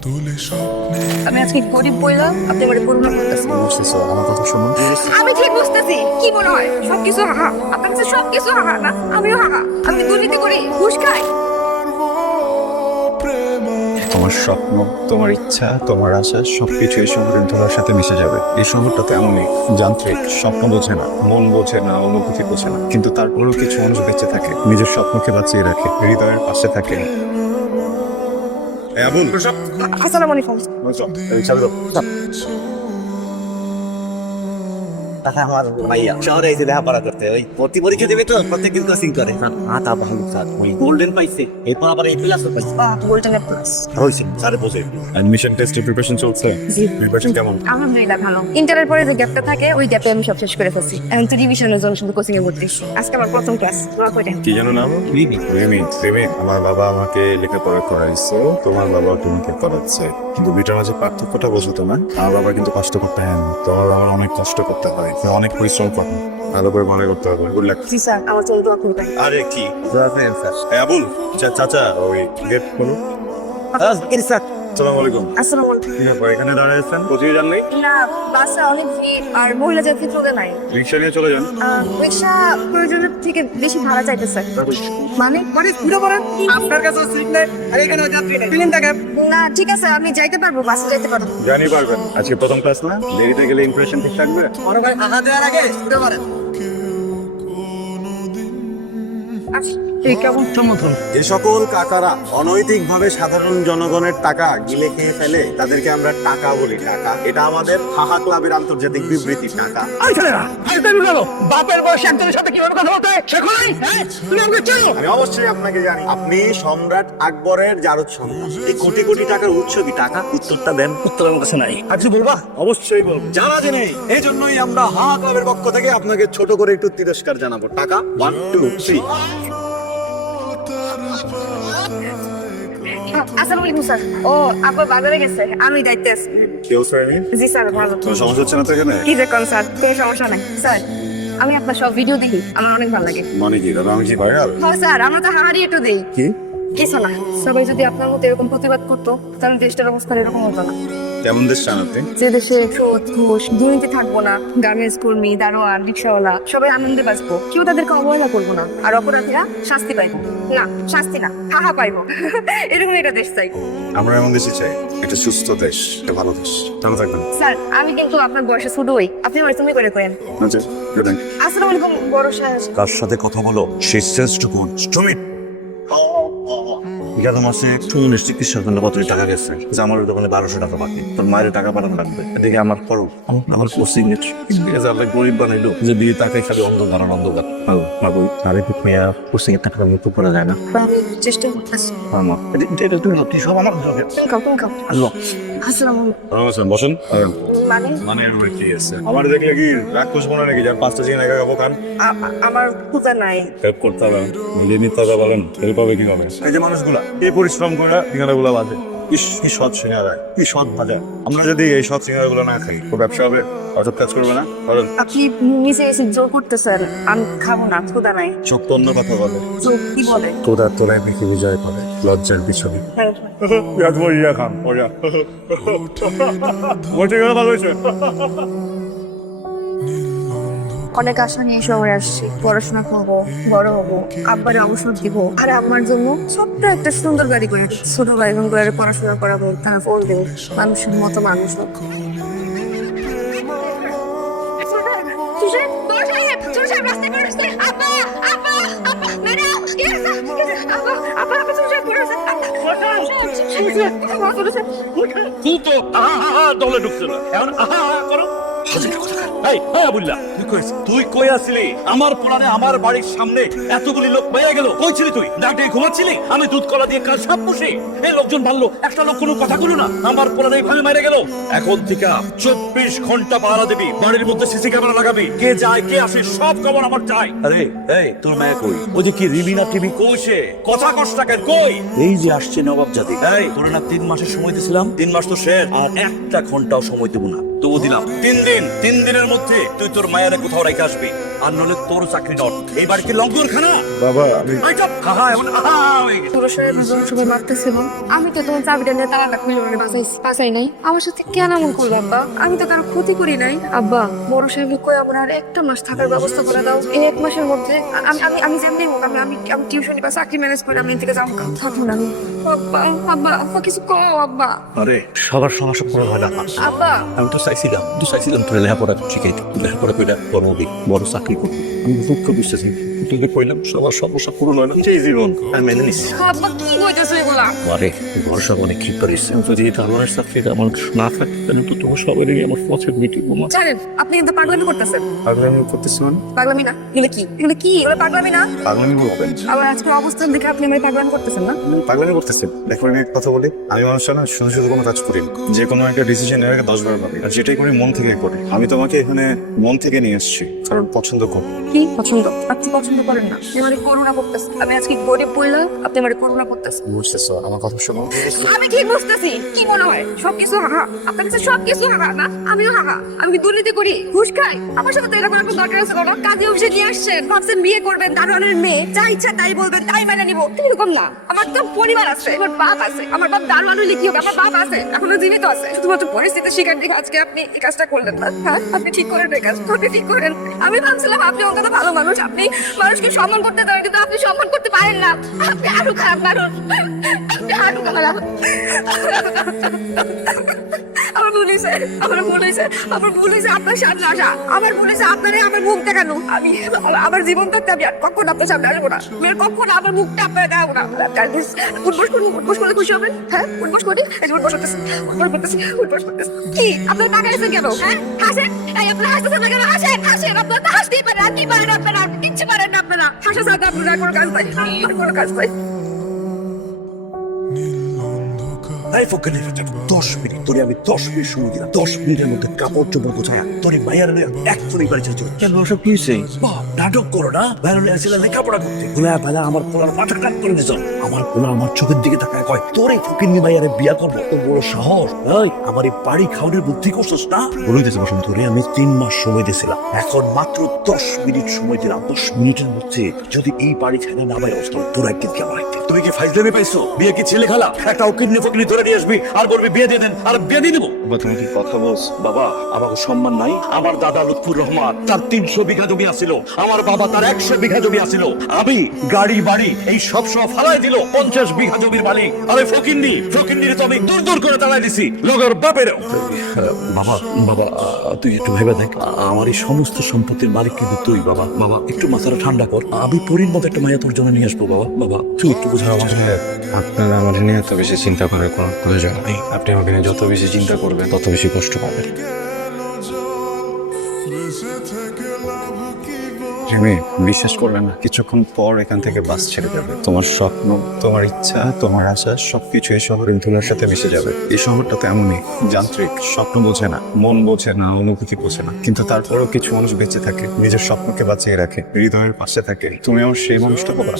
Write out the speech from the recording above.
আমি আজকে গরিব বললাম, আপনি আমার করুণা করতেছেন। আমার কথা শুনুন। আমি ঠিক বুঝতেছি কি মনে হয় সবকিছু হাহা, আপনার কাছে সবকিছু হাহা না? আমিও হাহা, আমি দুর্নীতি করি, ঘুষ খাই। তোমার স্বপ্ন, তোমার ইচ্ছা, তোমার আশা সবকিছু এই শহরের ধরার সাথে মিশে যাবে। এই শহরটা তো এমনই যান্ত্রিক, স্বপ্ন বোঝে না, মন বোঝে না, অনুভূতি বোঝে না, কিন্তু তারপরেও কিছু মানুষ বেঁচে থাকে, নিজের স্বপ্নকে বাঁচিয়ে রাখে, হৃদয়ের পাশে থাকে। আসসালামু আলাইকুম। টাকা আমার ভাইয়া শহরে এসে দেখা পড়া করতে ওই ভর্তি পরীক্ষা দেবে তো প্রত্যেকদিন কোচিং করে আতা ভালো স্যার ওই গোল্ডেন পাইছে এরপর আবার এই প্লাস পাইছে গোল্ডেন প্লাস হয়েছে স্যার বসে অ্যাডমিশন টেস্টের প্রিপারেশন চলছে। জি। প্রিপারেশন কেমন? আলহামদুলিল্লাহ ভালো। ইন্টারের পরে যে গ্যাপটা থাকে ওই গ্যাপে আমি সব শেষ করে ফেলছি। এখন তো রিভিশনের জন্য শুধু কোচিং এ ভর্তি। আজকে আমার প্রথম ক্লাস, দোয়া করেন। কি জানো নাম? রিমি। আমার বাবা আমাকে লেখাপড়া করাইছে, তোমার বাবা তোমাকে পড়াচ্ছে, কিন্তু দুইটার মাঝে পার্থক্যটা বোঝো তো না। আমার বাবা কিন্তু কষ্ট করতে হয় না, তোমার বাবার অনেক কষ্ট করতে হয়, অনেক পরিশ্রম করতে হয়, ভালো করে মনে করতে হবে। Good luck. জি স্যার, আমার জন্য দোয়া করবেন। আরে কি স্যার আবুল, চাচা ওই গেট খোলো। স্যার আসসালামু আলাইকুম। আসসালামু আলাইকুম। কি ব্যাপার, এখানে দাঁড়িয়েছেন? কোথায় যান নাই? না, বাসে অনেক ভিড় আর মহিলা যাত্রী চলে নাই। রিক্সা নিয়ে চলে যান। রিক্সা প্রয়োজনের থেকে বেশি ভাড়া চাইতেছে। মানে পুরো করেন আপনার কাছে সিট নেই আর এখানে যাত্রী নেই ফিলিং থাকে না, ঠিক আছে আমি যাইতে পারবো, বাসে যাইতে পারবো। জানি পারবেন, আজকে প্রথম ক্লাস না, দেরিতে গেলে ইমপ্রেশন ঠিক থাকবে। বড় ভাই টাকা দেওয়ার আগে শুনতে পারেন এই কেমন চমৎকার। যে সকল কাকারা অনৈতিকভাবে সাধারণ জনগণের টাকা গিলে খেয়ে ফেলে তাদেরকে আমরা টাকা বলি। টাকা এটা আমাদের হাহা ক্লাবের আন্তর্জাতিক বিবৃতি। টাকা বাপের বয়সে একজনের সাথে কিভাবে কথা বলতে শেখো নাই তুমি আমাকে চেনো আমি অবশ্যই আপনাকে জানি, আপনি সম্রাট আকবরের জারদ সন্তান। এই কোটি কোটি টাকার উৎস কি? টাকা। উত্তরটা দেন। উত্তর আমার কাছে নাই আচ্ছা বলবা? অবশ্যই বলবো। জানা জেনে এই জন্যই আমরা হাহা ক্লাবের পক্ষ থেকে আপনাকে ছোট করে একটু তিরস্কার জানাবো। টাকা 1 2 3। আসসালামু আলাইকুম স্যার। ও আপা বাজারে গেছে, আমি দায়িত্বে আছি। কেউ স্যার? জি স্যার, ভালো। কোনো সমস্যা হচ্ছে না তো এখানে? কি দেখুন স্যার, কোনো সমস্যা নাই স্যার। আমি আপনার সব ভিডিও দেখি, আমার অনেক ভালো লাগে। মানে কি দাদা, আমি কি ভাইরাল? হ্যাঁ স্যার, আমরা তো হাহারি একটু দেই। কি? কিছু না, সবাই যদি আপনার মতো এরকম প্রতিবাদ করতো তাহলে দেশটার অবস্থা এরকম হতো না। কেমন দেশ চান আপনি? যে দেশে সুদ ঘুষ দুর্নীতি থাকবো না, গার্মেন্টস কর্মী, দারোয়ান, রিক্সাওয়ালা সবাই আনন্দে বাঁচবো, কেউ তাদেরকে অবহেলা করবো না, আর অপরাধীরা শাস্তি পাইবো। না শাস্তি না, হাহা পাইবো। এরকম একটা দেশ চাই। আমরা এমন দেশই চাই, একটা সুস্থ দেশ, একটা ভালো দেশ। ভালো থাকবেন। স্যার আমি কিন্তু আপনার বয়সে ছোটই, আপনি আমার তুমি করে করেন। আচ্ছা, good night। আসসালামু আলাইকুম বড় সাহেব। কার সাথে কথা বলো সে শ্রেষ্ঠ গুণ। তুমি গেল মাসে সুমনের চিকিৎসার জন্য কত টাকা গেছে? যে আমার দোকানে 1200 টাকা বাকি, তোর মায়ের টাকা পাঠানো লাগবে। এদিকে আমার খরচ, আমার কোচিং আল্লাহ গরিব বানাইলো যে দিয়ে টাকায় খালি অন্ধকার আর অন্ধকার। বাবু আরে মেয়া কোচিং এর টাকা মুখ করা যায় না। আমি চেষ্টা করতেছি। আমার এটা তুই সব আমার জন্য। কাউকে কাউ। আল্লাহ। আসসালামু আলাইকুম। বসেন। মানে মানে কি আছে? আমার দেখলে কি রাক্ষস মনে নাকি যার 5টা চিকেন একা খাবো? খান। আমার ক্ষুধা নাই। হেল্প করতে হবে, মিলিয়ে নিতে হবে। বলেন হেল্প হবে কি হবে? এই যে মানুষগুলা এই পরিশ্রম করে সিঙ্গারাগুলো বাজে, কি সৎ সিঙ্গারা, কি সৎ ভাজা। আমরা যদি এই সৎ সিঙ্গারাগুলো না খাই তো ব্যবসা হবে, অসৎ কাজ করবে না। বলেন। আপনি নিচে এসে জোর করতেছেন, আমি খাবো না, ক্ষুধা নাই। চোখ তো অন্য কথা বলে। জোর কি বলে? তোরা তোরাই বিক্রি বিজয় করে লজ্জার পিছনে। খান ভালো হয়েছে। অনেক আশা নিয়ে শহরে আসছি, পড়াশোনা করবো, বড় হবো, আব্বারে অবসর দিব, আর আমার জন্য ছোট্ট একটা সুন্দর গাড়ি করে ছোট ভাই বোন করে পড়াশোনা করাবো, তারা পড়বে, মানুষের মতো মানুষ হোক। দলে ঢুকছিল এখন করো তুই কই আসলি? আমার পোড়ানে আমার বাড়ির সামনে এতগুলি লোক পেয়ে গেল, কই ছিলি তুই? ডাক্তার ঘুমাচ্ছিলি? আমি দুধ কলা দিয়ে কাল সাপ পুষি, এই লোকজন মারলো, একটা লোক কোনো কথা বলো না, আমার পোড়ানে এইভাবে মেরে গেল। এখন থেকে 24 ঘন্টা পাহারা দিবি, বাড়ির মধ্যে সিসি ক্যামেরা লাগাবি, কে যায় কে আসে সব খবর আমার চাই। আরে এই তোর মায়া কই? ওই যে কি রিমিনা টিভি কইছে, কথা কষ্ট কেন কই? এই যে আসছে নবাব জাতি। এই তোর না 3 মাসের সময় দিছিলাম, 3 মাস তো শেষ, আর একটা ঘন্টাও সময় দেবো না। তবু দিলাম 3 দিন, 3 দিনের মধ্যে তুই তোর মায়ের কোথাও রেখে আসবি। আর নলে তোর চাকরি নট। এই বাড়ি কি লঙ্গরখানা? বাবা আমি এই চুপ, হাহা এমন হাহা হয়ে গেছে। পুরো শরীর যখন সবাই মারতেছিল, আমি তো তোমার চাবিটা নিয়ে তালাটা খুলে মানে বাঁচাই নাই। আমার সাথে কেন এমন করলো আব্বা? আমি তো কারো ক্ষতি করি নাই। আব্বা, বড় সাহেব কই আমার আর একটা মাস থাকার ব্যবস্থা করে দাও। এই এক মাসের মধ্যে আমি আমি আমি যেমনি হোক আমি টিউশনি বা চাকরি ম্যানেজ করে আমি এখান থেকে যাবো। থাকুন আমি। আব্বা আব্বা আব্বা কিছু কও আব্বা। আরে সবার সমস্যা পুরো হয় না। আব্বা আমি তো চাইছিলাম তোর লেখাপড়া শিখাইতে, লেখাপড়া করে বড় হবি, বড় চাকরি করবি। আমি দুঃখ বিশ্বাস তোকে কইলাম সবার সমস্যা পূরণ হয় না, সেই জীবন আমি মেনে নিচ্ছি। আব্বা কি কইতেছো এগুলা? আরে ভরসা অনেক কি করিস, যদি দারোয়ানের চাকরিটা আমার না থাকতো তাহলে তো তোমার সবারই আমার পথের মিটিং। জানেন আপনি কিন্তু পাগলামি করতেছেন। পাগলামি করতেছি মানে? পাগলামি না, এগুলো কি? এগুলো কি? এগুলো পাগলামি না? পাগলামি বলবেন? আবার আজকের অবস্থান দেখে আপনি আমার পাগলামি করতেছেন না? পাগলামি করতেছি? দেখো আমি একটা কথা বলি, আমি মানুষটা না শুধু শুধু কোনো কাজ করি না। যে কোনো একটা ডিসিশন এর আগে 10 বার ভাবি, আর যেটাই করি মন থেকে করি। আমি তোমাকে এখানে মন থেকে নিয়ে এসেছি কারণ পছন্দ করি। কি পছন্দ? আপনি পছন্দ করেন না, আপনি আমার করুণা করতেছেন। আমি আজকে গরিব বললাম, আপনি আমার করুণা করতেছেন। বুঝতেছো আমার কথা শোনো? আমি ঠিক বুঝতেছি। কি মনে হয় সবকিছু হাহা? আপনার কাছে সবকিছু হাহা না? আমিও হাহা। আমি কি দুর্নীতি করি, ঘুষ খাই? আমার সাথে তো এরকম এরকম দরকার আছে না। কাজে অফিসে নিয়ে আসছেন, ভাবছেন বিয়ে করবেন, দারোয়ানের মেয়ে, যা ইচ্ছা তাই বলবেন, তাই মেনে নিবো। এরকম না, আমার তো পরিবার আছে, আমার বাপ আছে। আমার বাপ দারোয়ান হলে কি হবে? আমার বাপ আছে, এখনো জীবিত আছে। শুধুমাত্র পরিস্থিতির শিকার দেখে আজকে আপনি এই কাজটা করলেন না। হ্যাঁ, আপনি ঠিক করেন এই কাজ, আপনি ঠিক করেন। আমি ভাবছিলাম আপনি অন্তত ভালো মানুষ, আপনি মানুষকে সম্মান করতে পারেন, কিন্তু আপনি সম্মান করতে পারেন না। আপনি আরো খারাপ মানুষ, আপনি আরো খারাপ। আমার ভুল হয়েছে, আমার ভুল হয়েছে আপনার সামনে আসা। আমার ভুল হয়েছে আপনারে আমার মুখ দেখানো। আমি আমার জীবন থাকতে আমি আর কখনো আপনার সামনে আসবো না। আমি আর কখনো আমার মুখটা আপনার দেখাবো না। উঠবোস করে খুশি হবেন? হ্যাঁ, উঠবোস করি। এই যে উঠবোস করতেছি। কি আপনার টাকা এসেছেন কেন? হ্যাঁ, হাসেন। এই আপনার হাসতেছেন না কেন? হাসেন। আপনারা তো হাসতেই পারেন, আর কি পারেন আপনারা? কিচ্ছু পারেন না আপনারা। হাসা ছাড়া আপনারা কোনো কাজ নাই, আর কোনো কাজ নাই। এই ফকির 10 মিনিট তোরে আমি 10 মিনিট সময় দিলাম। 10 মিনিটের মধ্যে কাপড় চোপড় গোছায় তোরে মাইয়ার এক্ষুনি বাড়ি ছেড়ে চলে। কেন ওসব কি হয়েছে? বাপ নাটক করো না, বাইরে আসলে লেখাপড়া করতে গুলা বেলা আমার পোলার মাথা কাট করে দিছ। আমার পোলা আমার চোখের দিকে তাকায় কয় তোর এই ফকির মাইয়ারে বিয়া করবো? তো বড় সাহস। এই আমার এই বাড়ি খাওয়ানোর বুদ্ধি করছিস না? বলেই দিয়েছে বসন্ত তোরে আমি 3 মাস সময় দিয়েছিলাম, এখন মাত্র 10 মিনিট সময় দিলাম। 10 মিনিটের মধ্যে যদি এই বাড়ি ছেড়ে না ভাই অবস্থা তোর একদিন কি আমার একদিন। তুমি কি ফাইজলামি পাইছো? বিয়ে কি ছেলে খেলা? একটা উকিল ফকির ধরে নিয়ে আসবি আর বলবি বিয়ে দিয়ে দেন, আর বিয়ে দিয়ে দেবো? তুমি কি কথা বলছো? বাবা আমাকে সম্মান নাই? আমার দাদা লুৎফুর রহমান তার 300 বিঘা জমি আছিল, আমার বাবা তার 100 বিঘা জমি আছিল। আমি গাড়ি বাড়ি এই সব ফালাই দিল 50 বিঘা জমির মালিক। আরে ফকিন্নি তো আমি দূর দূর করে তাড়াই দিছি, লগর বাপেরও। বাবা বাবা তুই একটু ভেবে দেখ, আমার এই সমস্ত সম্পত্তির মালিক কিন্তু তুই। বাবা বাবা একটু মাথাটা ঠান্ডা কর, আমি পরীর মতো একটা মায়া তোর জন্য নিয়ে আসবো। বাবা বাবা তুই একটু বোঝা আমার। আপনার আমার নিয়ে এত বেশি চিন্তা করার কোনো প্রয়োজন নেই। আপনি আমাকে নিয়ে যত বেশি চিন্তা করবেন তত বেশি কষ্ট পাবেন। আমি বিশ্বাস করবেন না, কিছুক্ষণ পর এখান থেকে বাস ছেড়ে যাবে। তোমার স্বপ্ন, তোমার ইচ্ছা, তোমার আশা সবকিছু এই শহরের ধুলার সাথে মিশে যাবে। এই শহরটা তো এমনই যান্ত্রিক, স্বপ্ন বোঝে না, মন বোঝে না, অনুভূতি বোঝে না, কিন্তু তারপরেও কিছু মানুষ বেঁচে থাকে, নিজের স্বপ্নকে বাঁচিয়ে রাখে, হৃদয়ের পাশে থাকে। তুমি আমার সেই মানুষটা পাবা।